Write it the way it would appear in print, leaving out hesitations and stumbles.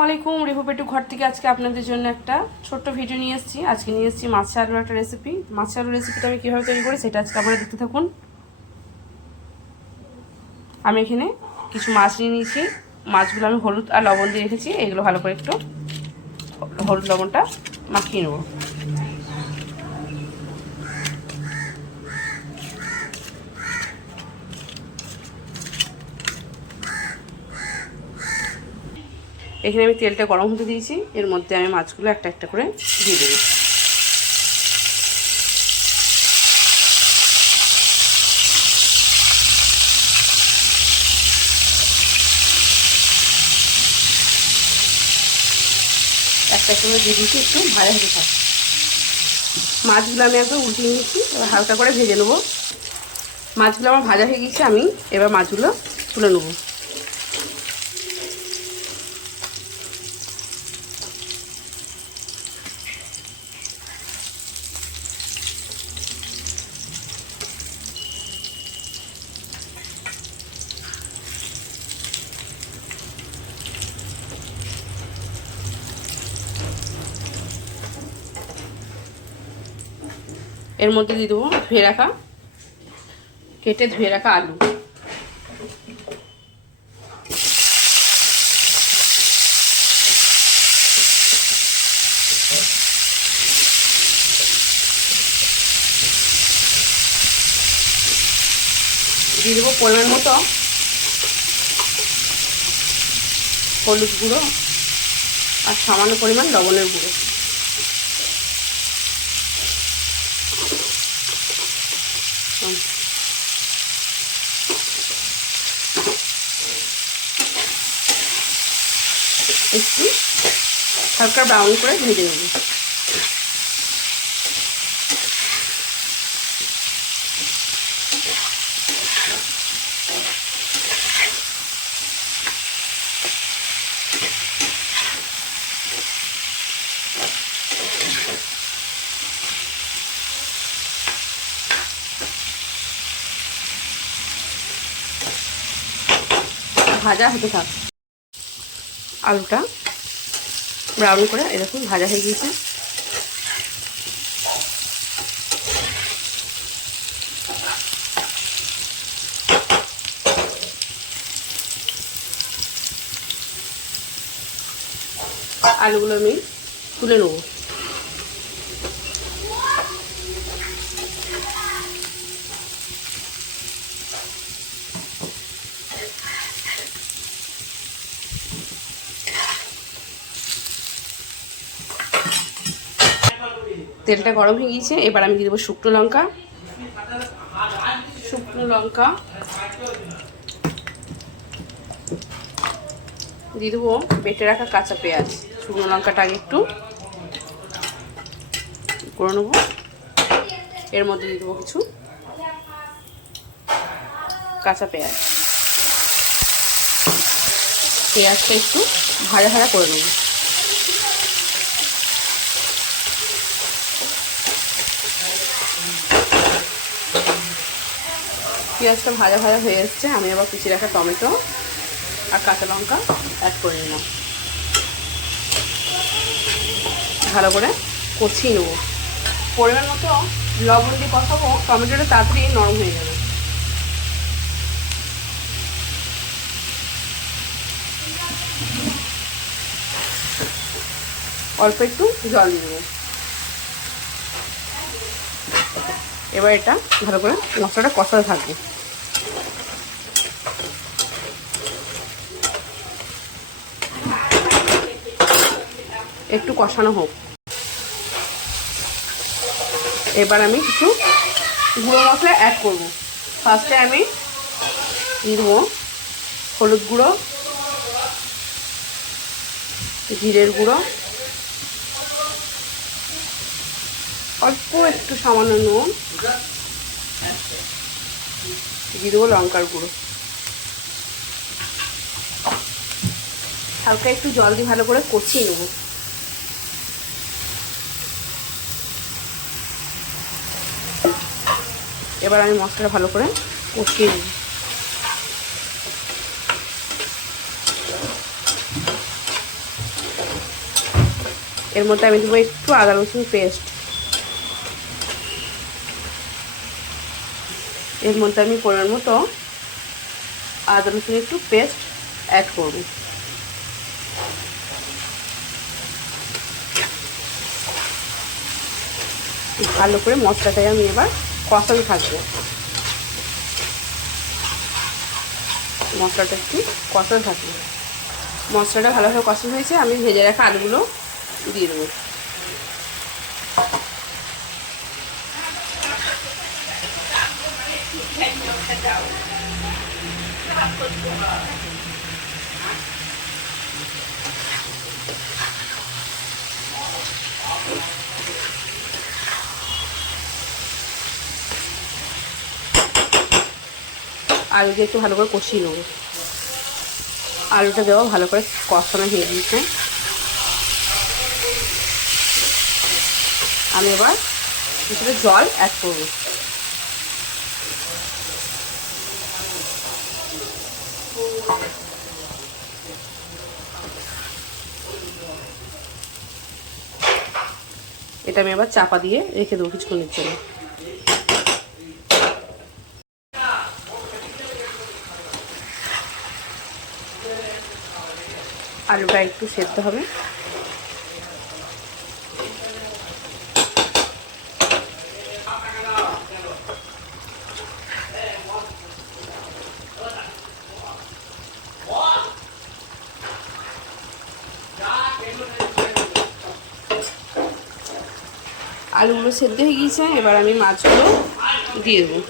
আসসালামাইকুম রিভু পেটু ঘর থেকে আজকে আপনাদের জন্য একটা ছোট্ট ভিডিও নিয়ে এসেছি। আজকে নিয়ে এসেছি মাছ আলুর একটা রেসিপি। মাছ আলুর রেসিপিটা আমি কীভাবে তৈরি করি সেটা আজকে আপনারা দেখতে থাকুন। আমি এখানে কিছু মাছ নিয়ে নিয়েছি। মাছগুলো আমি হলুদ আর লবণ দিয়ে রেখেছি। এগুলো ভালো করে একটু হলুদ লবণটা মাখিয়ে নেব। এখানে আমি তেলটা গরম হতে দিয়েছি। এর মধ্যে আমি মাছগুলো একটা একটা করে দিয়ে দেবো। একটা একটা করে দিয়ে দিয়েছি, একটু ভাজা হতে থাকবে। মাছগুলো আমি একবার উল্টিয়ে নিচ্ছি, এবার হালকা করে ভেজে নেবো। মাছগুলো আমার ভাজা হয়ে গেছে, আমি এবার মাছগুলো তুলে নেবো। এর মধ্যে দিয়ে দেবো কেটে ধুয়ে রাখা আলু। দিয়ে দেবো পরিমাণ মতো হলুদ গুঁড়ো আর সামান্য পরিমাণ লবণের গুঁড়ো। একটু হালকা ব্রাউন করে ভেজে নেব। ভাজা হতে থাক। আলুটা ব্রাউন করে এরকম ভাজা হয়ে গিয়েছে। আলুগুলো আমি তুলে নেব। তেলটা গরম হয়ে গিয়েছে, এবার আমি দিয়ে দেবো শুকনো লঙ্কা। দিয়ে দেবো বেটে রাখা কাঁচা পেঁয়াজ। শুকনো লঙ্কাটা আগে একটু করে নেবো। এর মধ্যে দিয়ে দেবো কিছু কাঁচা পেঁয়াজটা একটু ভাজা ভাজা করে নেবো। পেঁয়াজটা ভাজা ভাজা হয়ে এসছে, আমি আবার কুচিয়ে রাখা টমেটো আর কাঁচা লঙ্কা অ্যাড করে নিলাম। ভালো করে কষিয়ে নেবো। পরিমাণ মতো লবণ দিয়ে কষাবো, টমেটোটা তাড়াতাড়ি নরম হয়ে যাবে। অল্প একটু জল দিয়ে দেবো। এবার এটা ভালো করে মশলাটা কষাতে থাকবে। একটু কষানো হোক। এবার আমি কিছু গুঁড়ো মশলা অ্যাড করব। ফার্স্টে আমি দিয়ে দেবো হলুদ গুঁড়ো, জিরের গুঁড়ো, অল্প একটু সামান্য নুন, দিয়ে দেবো লঙ্কার গুঁড়ো। হালকা একটু জল দিয়ে ভালো করে কষিয়ে নেব। এবার আমি মশলাটা ভালো করে কষিয়ে নেব। এর মধ্যে আমি দেবো একটু আদা রসুন পেস্ট। এর মধ্যে আমি পরিমাণ মতো আদা রসুন একটু পেস্ট অ্যাড করব। ভালো করে মশলাটাকে আমি এবার কষাতে থাকবো। মশলাটা একটু কষাতে থাকবো। মশলাটা ভালোভাবে কষানো হয়েছে, আমি ভেজে রাখা আলুগুলো দিয়ে দেবো। আলু দিয়ে একটু ভালো করে কষিয়ে নেবো। আলুটা দেওয়া ভালো করে কষানো হয়ে গিয়েছে। আমি এবার কিছুটা জল অ্যাড করবো। এটা আমি আবার চাপা দিয়ে রেখে দেবো কিছুক্ষণের জন্য। আলুটা একটু সেদ্ধ হবে। আলুগুলো সেদ্ধ হয়ে গিয়েছে, এবার আমি মাছগুলো দিয়ে দেবো।